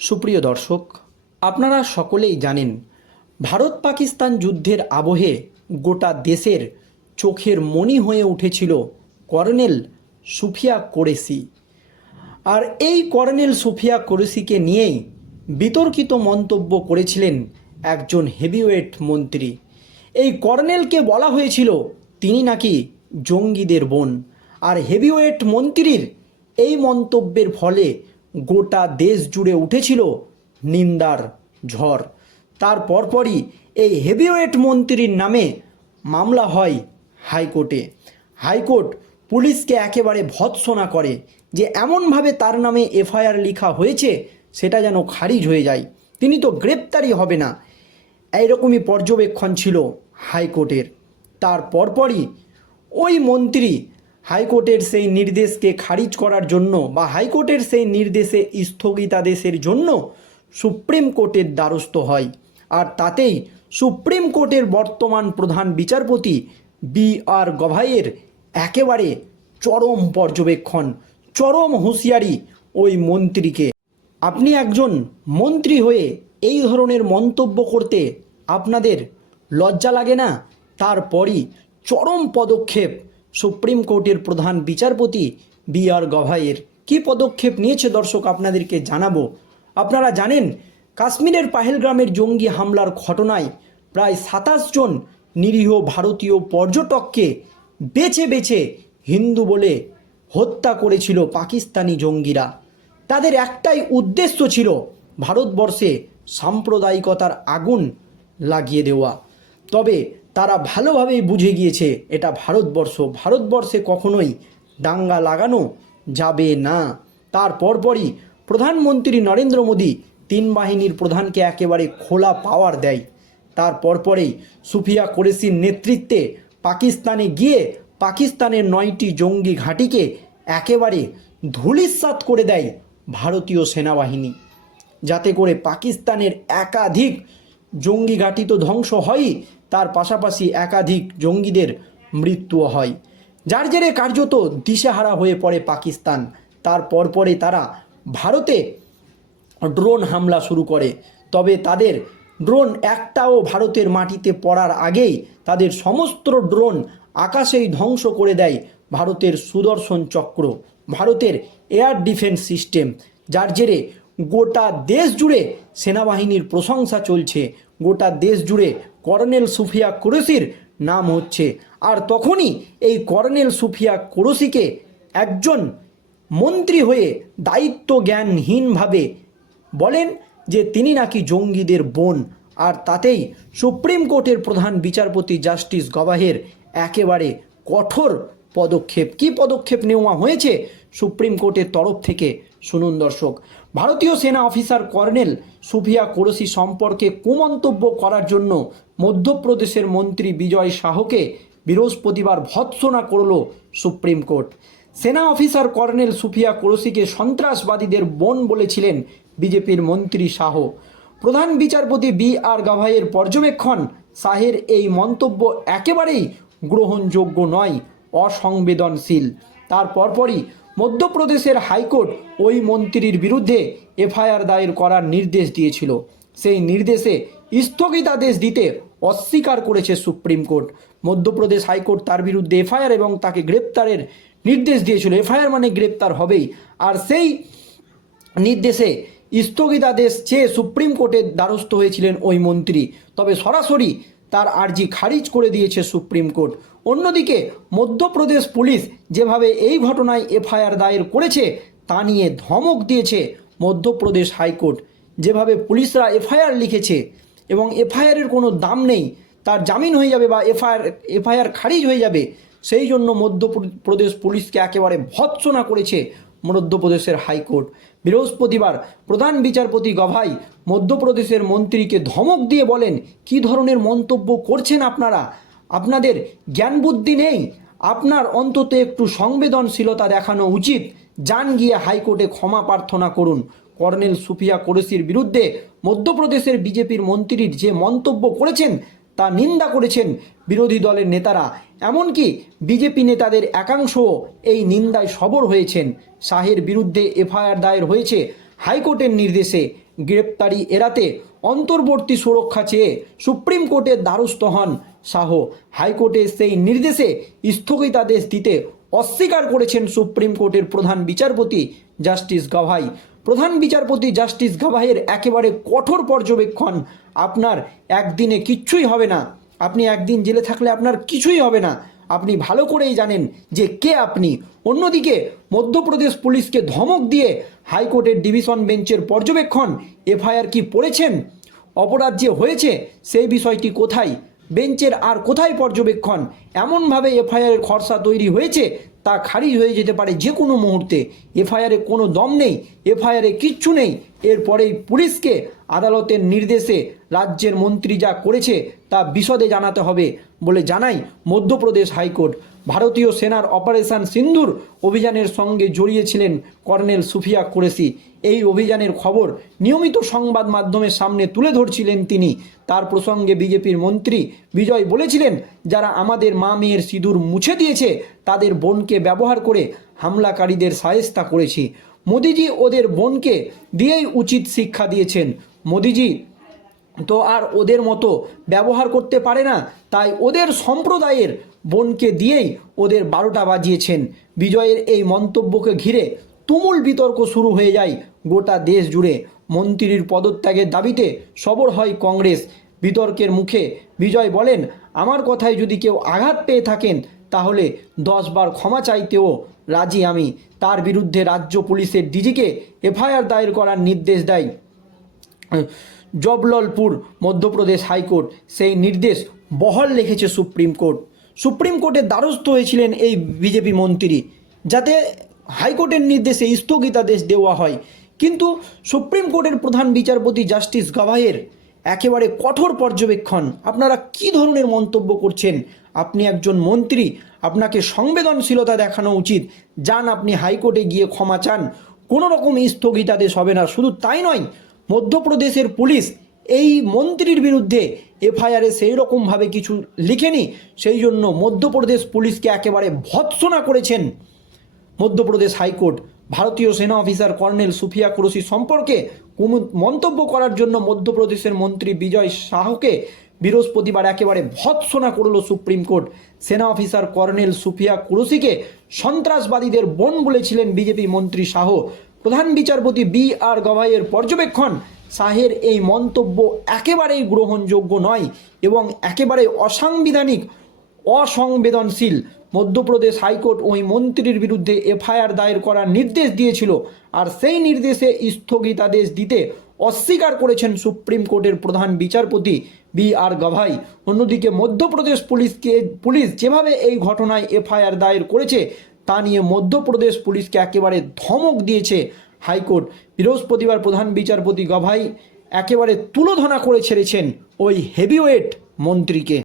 সুপ্রিয় দর্শক, আপনারা সকলেই জানেন ভারত পাকিস্তান যুদ্ধের আবহে গোটা দেশের চোখের মণি হয়ে উঠেছিল কর্নেল সুফিয়া কোরেসি আর এই কর্নেল সুফিয়া কোরেসিকে নিয়েই বিতর্কিত মন্তব্য করেছিলেন একজন হেভিওয়েট মন্ত্রী। এই কর্নেলকে বলা হয়েছিল, তিনি নাকি জঙ্গিদের বোন। আর হেভিওয়েট মন্ত্রীর এই মন্তব্যের ফলে গোটা দেশ জুড়ে উঠেছিল নিন্দার ঝড়। তার পরপরই এই হেভিওয়েট মন্ত্রীর নামে মামলা হয় হাইকোর্টে। হাইকোর্ট পুলিশকে একেবারে ভৎসনা করে যে এমনভাবে তার নামে এফআইআর লেখা হয়েছে, সেটা যেন খারিজ হয়ে যায়। তিনি তো গ্রেপ্তারই হবে না। এইরকমই পর্যবেক্ষণ ছিল হাইকোর্টের। তার পরপরই ওই মন্ত্রী হাইকোর্টের সেই নির্দেশকে খারিজ করার জন্য বা হাইকোর্টের সেই নির্দেশে স্থগিতাদেশের জন্য সুপ্রিম কোর্টের দ্বারস্থ হয়। আর তাতেই সুপ্রিম কোর্টের বর্তমান প্রধান বিচারপতি বি আর গভাইয়ের একেবারে চরম পর্যবেক্ষণ, চরম হুঁশিয়ারি ওই মন্ত্রীকে। আপনি একজন মন্ত্রী হয়ে এই ধরনের মন্তব্য করতে আপনাদের লজ্জা লাগে না? তারপরই চরম পদক্ষেপ সুপ্রিম কোর্টের প্রধান বিচারপতি বি আর গভাইয়ের। কী পদক্ষেপ নিয়েছে দর্শক, আপনাদেরকে জানাব। আপনারা জানেন, কাশ্মীরের পাহেলগ্রামের জঙ্গি হামলার ঘটনায় প্রায় সাতাশ জন নিরীহ ভারতীয় পর্যটককে বেছে বেছে হিন্দু বলে হত্যা করেছিল পাকিস্তানি জঙ্গিরা। তাদের একটাই উদ্দেশ্য ছিল ভারতবর্ষে সাম্প্রদায়িকতার আগুন লাগিয়ে দেওয়া। তবে তারা ভালোভাবেই বুঝে গিয়েছে, এটা ভারতবর্ষ। ভারতবর্ষে কখনোই দাঙ্গা লাগানো যাবে না। তার পরপরই প্রধানমন্ত্রী নরেন্দ্র মোদী তিন বাহিনীর প্রধানকে একেবারে খোলা পাওয়ার দেয়। তার পরপরেই সুফিয়া কোরেসির নেতৃত্বে পাকিস্তানে গিয়ে পাকিস্তানের নয়টি জঙ্গি ঘাঁটিকে একেবারে ধূলিসাৎ করে দেয় ভারতীয় সেনাবাহিনী। যাতে করে পাকিস্তানের একাধিক জঙ্গি ঘাঁটি তো ধ্বংস হয়ই তার পাশাপাশি একাধিক জঙ্গিদের মৃত্যুও হয়। যার জেরে কার্যত দিশেহারা হয়ে পড়ে পাকিস্তান। তার পরপরে তারা ভারতে ড্রোন হামলা শুরু করে। তবে তাদের ড্রোন একটাও ভারতের মাটিতে পড়ার আগেই তাদের সমস্ত ড্রোন আকাশেই ধ্বংস করে দেয় ভারতের সুদর্শন চক্র, ভারতের এয়ার ডিফেন্স সিস্টেম, যার জেরে গোটা দেশ জুড়ে সেনাবাহিনীর প্রশংসা চলছে। গোটা দেশ জুড়ে কর্নেল সুফিয়া কুরেশির নাম হচ্ছে। আর তখনই এই কর্নেল সুফিয়া কুরসিকে একজন মন্ত্রী হয়ে দায়িত্ব জ্ঞানহীনভাবে বলেন যে তিনি নাকি জঙ্গিদের বোন। আর তাতেই সুপ্রিম কোর্টের প্রধান বিচারপতি জাস্টিস গবাহের একেবারে কঠোর পদক্ষেপ। কি পদক্ষেপ নেওয়া হয়েছে সুপ্রিম কোর্টের তরফ থেকে? শুনুন দর্শক, ভারতীয় সেনা অফিসার কর্নেল সুফিয়া কোরসি সম্পর্কে কুমন্তব্য করার জন্য মধ্যপ্রদেশের মন্ত্রী বিজয় শাহকে বৃহস্পতিবার ভৎসনা করল সুপ্রিম কোর্ট। সেনা অফিসার কর্নেল সুফিয়া কোরসিকে সন্ত্রাসবাদীদের বোন বলেছিলেন বিজেপির মন্ত্রী শাহ। প্রধান বিচারপতি বি আর গাভাইয়ের পর্যবেক্ষণ, শাহের এই মন্তব্য একেবারেই গ্রহণযোগ্য নয়, অসংবেদনশীল। তার পরপরই মধ্যপ্রদেশের হাইকোর্ট ওই মন্ত্রীর বিরুদ্ধে এফআইআর দায়ের করার নির্দেশ দিয়েছিল। সেই নির্দেশে স্থগিতাদেশ দিতে অস্বীকার করেছে সুপ্রিম কোর্ট। মধ্যপ্রদেশ হাইকোর্ট তার বিরুদ্ধে এফআইআর এবং তাকে গ্রেপ্তারের নির্দেশ দিয়েছিল। এফআইআর মানে গ্রেপ্তার হবেই। আর সেই নির্দেশে স্থগিতাদেশ চেয়ে সুপ্রিম কোর্টের দ্বারস্থ হয়েছিলেন ওই মন্ত্রী। তবে সরাসরি তার আর্জি খারিজ করে দিয়েছে সুপ্রিম কোর্ট। অন্যদিকে মধ্যপ্রদেশ পুলিশ যেভাবে এই ঘটনায় এফআইআর দায়ের করেছে, তা নিয়ে ধমক দিয়েছে মধ্যপ্রদেশ হাইকোর্ট। যেভাবে পুলিশরা এফআইআর লিখেছে এবং এফআইআরের কোনো দাম নেই, তার জামিন হয়ে যাবে বা এফআইআর এফআইআর খারিজ হয়ে যাবে, সেই জন্য মধ্যপ্রদেশ পুলিশকে একেবারে ভৎসনা করেছে মধ্যপ্রদেশের হাইকোর্ট। বৃহস্পতিবার প্রধান বিচারপতি গভাই মধ্যপ্রদেশের মন্ত্রীকে ধমক দিয়ে বলেন, কি ধরনের মন্তব্য করছেন আপনারা? আপনাদের জ্ঞান বুদ্ধি নেই। আপনার অন্তত একটু সংবেদনশীলতা দেখানো উচিত। যান গিয়ে হাইকোর্টে ক্ষমা প্রার্থনা করুন। কর্নেল সুফিয়া কোরেসির বিরুদ্ধে মধ্যপ্রদেশের বিজেপির মন্ত্রীর যে মন্তব্য করেছেন, তা নিন্দা করেছেন বিরোধী দলের নেতারা। এমনকি বিজেপি নেতাদের একাংশও এই নিন্দায় সবর হয়েছেন। শাহের বিরুদ্ধে এফআইআর দায়ের হয়েছে। হাইকোর্টের নির্দেশে গ্রেপ্তারি এড়াতে অন্তর্বর্তী সুরক্ষা চেয়ে সুপ্রিম কোর্টের দ্বারস্থ হন শাহ। হাইকোর্টের সেই নির্দেশে স্থগিতাদেশ দিতে অস্বীকার করেছেন সুপ্রিম কোর্টের প্রধান বিচারপতি জাস্টিস গাভাই। প্রধান বিচারপতি জাস্টিস গাভাইয়ের একেবারে কঠোর পর্যবেক্ষণ আপনার একদিনে কিচ্ছুই হবে না। আপনি একদিন জেলে থাকলে আপনার কিছুই হবে না। আপনি ভালো করেই জানেন যে কে আপনি। অন্যদিকে মধ্যপ্রদেশ পুলিশকে ধমক দিয়ে হাইকোর্টের ডিভিশন বেঞ্চের পর্যবেক্ষণ, এফআইআর কি পড়েছেন? অপরাধ যে হয়েছে, সেই বিষয়টি কোথায়? বেঞ্চের আর কোথায় পর্যবেক্ষণ? এমনভাবে এফআইআরের খরসা তৈরি হয়েছে তা খারিজ হয়ে যেতে পারে যে কোনো মুহূর্তে। এফআইআরে কোনো দম নেই, এফআইআরে কিচ্ছু নেই। এরপরেই পুলিশকে আদালতের নির্দেশে রাজ্যের মন্ত্রী যা করেছে তা বিশদে জানাতে হবে বলে জানাই মধ্যপ্রদেশ হাইকোর্ট। ভারতীয় সেনার অপারেশন সিন্ধুর অভিযানের সঙ্গে জড়িয়েছিলেন কর্নেল সুফিয়া কুরেশি। এই অভিযানের খবর নিয়মিত সংবাদ মাধ্যমের সামনে তুলে ধরছিলেন তিনি। তার প্রসঙ্গে বিজেপির মন্ত্রী বিজয় বলেছিলেন, যারা আমাদের মা মেয়ের সিঁদুর মুছে দিয়েছে। তাদের বোনকে ব্যবহার করে হামলাকারীদের সায়েস্তা করেছি। মোদিজি ওদের বোনকে দিয়েই উচিত শিক্ষা দিয়েছেন। মোদিজি তো আর ওদের মতো ব্যবহার করতে পারে না, তাই ওদের সম্প্রদায়ের বোনকে দিয়েই ওদের বারোটা বাজিয়েছেন। বিজয়ের এই মন্তব্যকে ঘিরে তুমুল বিতর্ক শুরু হয়ে যায় গোটা দেশ জুড়ে। মন্ত্রীর পদত্যাগের দাবিতে সবর হয় কংগ্রেস। বিতর্কের মুখে বিজয় বলেন, আমার কথায় যদি কেউ আঘাত পেয়ে থাকেন, তাহলে দশবার ক্ষমা চাইতেও রাজি আমি। তার বিরুদ্ধে রাজ্য পুলিশের ডিজিকে এফআইআর দায়ের করার নির্দেশ দেয়। জবললপুর মধ্যপ্রদেশ হাইকোর্ট সেই নির্দেশ বহল রেখেছে সুপ্রিম কোর্ট। সুপ্রিম কোর্টের দ্বারস্থ হয়েছিলেন এই বিজেপি মন্ত্রী, যাতে হাইকোর্টের নির্দেশে স্থগিতাদেশ দেওয়া হয়। কিন্তু সুপ্রিম কোর্টের প্রধান বিচারপতি জাস্টিস গাভাইয়ের একেবারে কঠোর পর্যবেক্ষণ। আপনারা কি ধরনের মন্তব্য করছেন? আপনি একজন মন্ত্রী, আপনাকে সংবেদনশীলতা দেখানো উচিত। যান আপনি হাইকোর্টে গিয়ে ক্ষমা চান। কোনো রকম স্থগিতাদেশ হবে না, শুধু তাই নয়, মধ্যপ্রদেশের পুলিশ এই মন্ত্রীর বিরুদ্ধে এফআইআরে সেই রকমভাবে কিছু লিখেনি, সেই জন্য মধ্যপ্রদেশ পুলিশকে একেবারে ভৎসনা করেছেন মধ্যপ্রদেশ হাইকোর্ট। ভারতীয় সেনা অফিসার কর্নেল সুফিয়া কুরসি সম্পর্কে মন্তব্য করার জন্য মধ্যপ্রদেশের মন্ত্রী বিজয় শাহকে বৃহস্পতিবার একেবারে ভৎসনা করল সুপ্রিম কোর্ট। সেনা অফিসার কর্নেল সুফিয়া কুরসিকে সন্ত্রাসবাদীদের বোন বলেছিলেন বিজেপি মন্ত্রী শাহ। প্রধান বিচারপতি বি আর গভাইয়ের পর্যবেক্ষণ, শাহের এই মন্তব্য একেবারেই গ্রহণযোগ্য নয় এবং একেবারে অসাংবিধানিক, অসংবেদনশীল। মধ্যপ্রদেশ হাইকোর্ট ওই মন্ত্রীর বিরুদ্ধে এফআইআর দায়ের করার নির্দেশ দিয়েছিল। আর সেই নির্দেশে স্থগিতাদেশ দিতে অস্বীকার করেছেন সুপ্রিম কোর্টের প্রধান বিচারপতি বি আর গাভাই। অন্যদিকে মধ্যপ্রদেশ পুলিশকে, পুলিশ যেভাবে এই ঘটনায় এফআইআর দায়ের করেছে, তা নিয়ে মধ্যপ্রদেশ পুলিশকে একেবারে ধমক দিয়েছে হাইকোর্ট। বৃহস্পতিবার প্রধান বিচারপতি গভাই একেবারে তুলোধনা করে ছেড়েছেন ওই হেভিওয়েট মন্ত্রীকে।